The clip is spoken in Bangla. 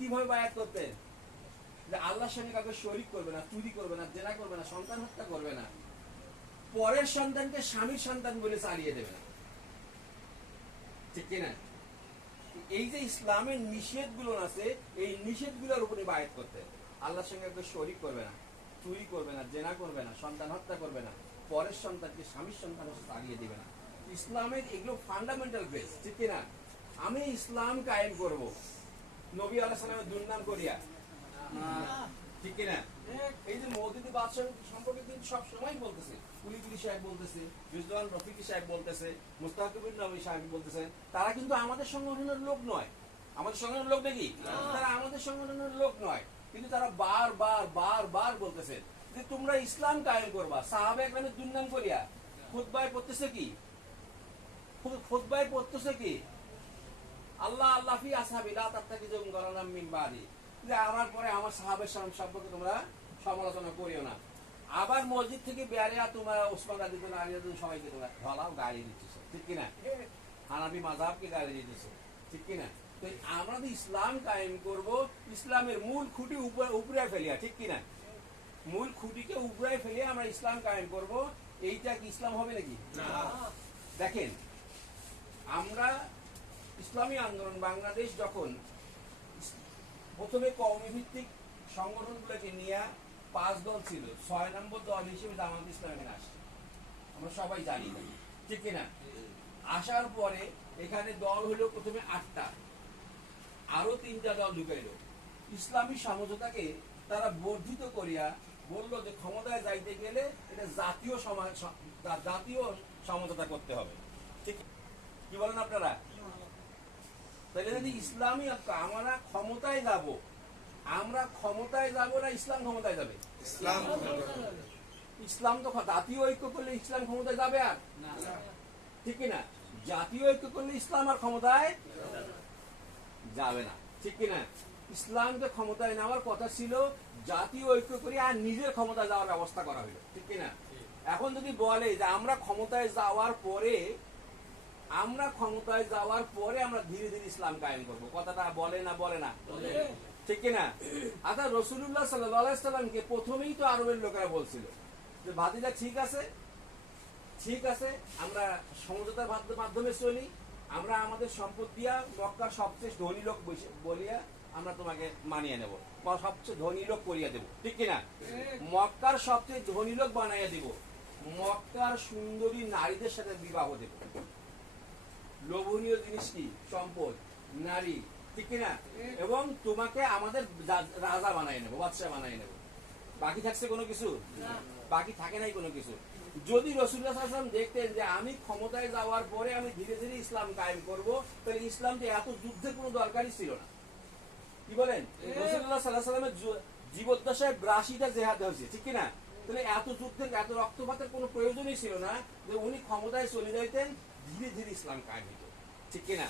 কিভাবে বায়াত করতেন? যে আল্লাহর সঙ্গে কাউকে শরীক করবে না, চুরি করবে না, জেনা করবে না, সন্তান হত্যা করবে না, পরের সন্তানকে স্বামীর সন্তান বলে চালিয়ে দেবে না, ঠিক কিনা? এই যে ইসলামের নিষেধগুলো আছে, এই নিষেধগুলোর উপরে বায়াত করতে, আল্লাহর সঙ্গে কাউকে শরীক করবে না, চুরি করবে না, জেনা করবে না, সন্তান হত্যা করবে না, পরের সন্তানকে স্বামীর সন্তান চালিয়ে দেবে না। ইসলামের এগুলো ফান্ডামেন্টাল বেস, ঠিক কিনা? আমি ইসলাম কায়েম করব নবী আলাইহিস সালামের দুর্নাম করিয়া, ঠিক কিনা? এই যে মওদুদি বাদশাহ সম্পর্কে কিন্তু সব সময় বলতেছে, কুলিকুলি সাহেব বলতেছে, রিজওয়ান রফিকি সাহেব বলতেছে, মুস্তাকিবুর নবী সাহেব বলতেছে, তারা কিন্তু আমাদের সংগঠনের লোক নয়। আমাদের সংগঠনের লোক নাকি? তারা আমাদের সংগঠনের লোক নয়, কিন্তু তারা বারবার বলতেছে যে তোমরা ইসলাম কায়েম করবা। সাহাবা একরামের দুর্নাম করিয়া খুতবায় পড়তেছে কি? খুতবায় পড়তেছে কি? আল্লাহ আল্লাহ ফি আসহাবি লা তাত্তাকিজুম গারানাম মিন বাদি, যে আমার পরে আমার সাহাবের সম্পর্কে তোমরা সমালোচনা করিও না। আবার মসজিদ থেকে বেরিয়ে তোমরা ওসমান রাদিয়াল্লাহু আনহু আলী সবাইকে তোমরা ঢলাও গাড়ি দিতেছো, ঠিক কিনা? হানাফি মাযহাবকে গাড়ি দিতেছো, ঠিক কিনা? তো আমরা তো ইসলাম কায়েম করব, ইসলামের মূল খুঁটি উপরে ফেলিয়া, ঠিক কিনা? মূল খুঁটিকে উপরে ফেলিয়া আমরা ইসলাম কায়েম করব। এইটা কি ইসলাম হবে নাকি? দেখেন, আমরা ইসলামী আন্দোলন বাংলাদেশ যখন প্রথমে কওমি ভিত্তিক সংগঠনগুলোকে নিয়ে 5 দল ছিল, 6 নম্বর দল হিসেবে জামাত ইসলামী আসে, আমরা সবাই জানি না, ঠিক কিনা? আসার পরে এখানে দল হলো প্রথমে 8টা, আরো 3টা দল ঢুকাইল। ইসলামী সমঝোতাকে তারা বর্ধিত করিয়া বললো যে ক্ষমতায় যাইতে গেলে এটা জাতীয় সমঝোতা করতে হবে, ঠিক কি বলেন আপনারা? তাহলে যদি ইসলামী আমরা ক্ষমতায় যাব, আমরা ক্ষমতায় যাব না ইসলাম ক্ষমতায় যাবে? ইসলাম তো জাতীয় ঐক্য করলে ইসলাম ক্ষমতায় যাবে আর না, ঠিক কিনা? জাতীয় ঐক্য করলে ইসলাম আর ক্ষমতায় যাবে না, ঠিক কিনা? ইসলামকে ক্ষমতায় নেওয়ার কথা ছিল, জাতীয় ঐক্য করে আর নিজের ক্ষমতায় যাওয়ার ব্যবস্থা করা হলো, ঠিক কিনা? এখন যদি বলে যে আমরা ক্ষমতায় যাওয়ার পরে আমরা ধীরে ধীরে ইসলাম কায়েম করবো, কথাটা বলে না? ঠিক কিনা? আচ্ছা, রাসূলুল্লাহ সাল্লাল্লাহু আলাইহি সাল্লামকে প্রথমেই তো আরবের লোকেরা বলছিল যে ভাতিজা ঠিক আছে, আমরা সমঝোতার মাধ্যমে চলি, আমরা আমাদের সম্পদ দিয়া মক্কার সবচেয়ে ধনী লোক বলিয়া আমরা তোমাকে মানিয়ে নেব, সবচেয়ে ধনী লোক করিয়া দেব, ঠিক কিনা? মক্কার সবচেয়ে ধনী লোক বানাইয়া দিব, মক্কার সুন্দরী নারীদের সাথে বিবাহ দেব, লোভনীয় জিনিস কি? সম্পদ, নারী, ঠিক কিনা? এবং তোমাকে আমাদের রাজা বানাই নেবো, বাদশা বানাই নেবো। বাকি থাকছে কোনো কিছু? বাকি থাকে নাই কোনো কিছু। যদি রাসূলুল্লাহ সাল্লাল্লাহু আলাইহি ওয়াসাল্লাম দেখতেন যে আমি ক্ষমতায় যাওয়ার পরে আমি ধীরে ধীরে ইসলাম কায়েম করব, তাহলে ইসলাম যে এত যুদ্ধের কোনো দরকারই ছিল না। কি বলেন? রাসূলুল্লাহ সাল্লাল্লাহু আলাইহি ওয়াসাল্লামের জীবদ্দশায় 82টা জিহাদ হয়েছে, ঠিক কিনা? তাহলে এত যুদ্ধের, এত রক্তপাতের কোনো প্রয়োজনই ছিল না যে উনি ক্ষমতায় চলে যাইতেন, ধীরে ধীরে ইসলাম কায়েম হতো, ঠিক কিনা?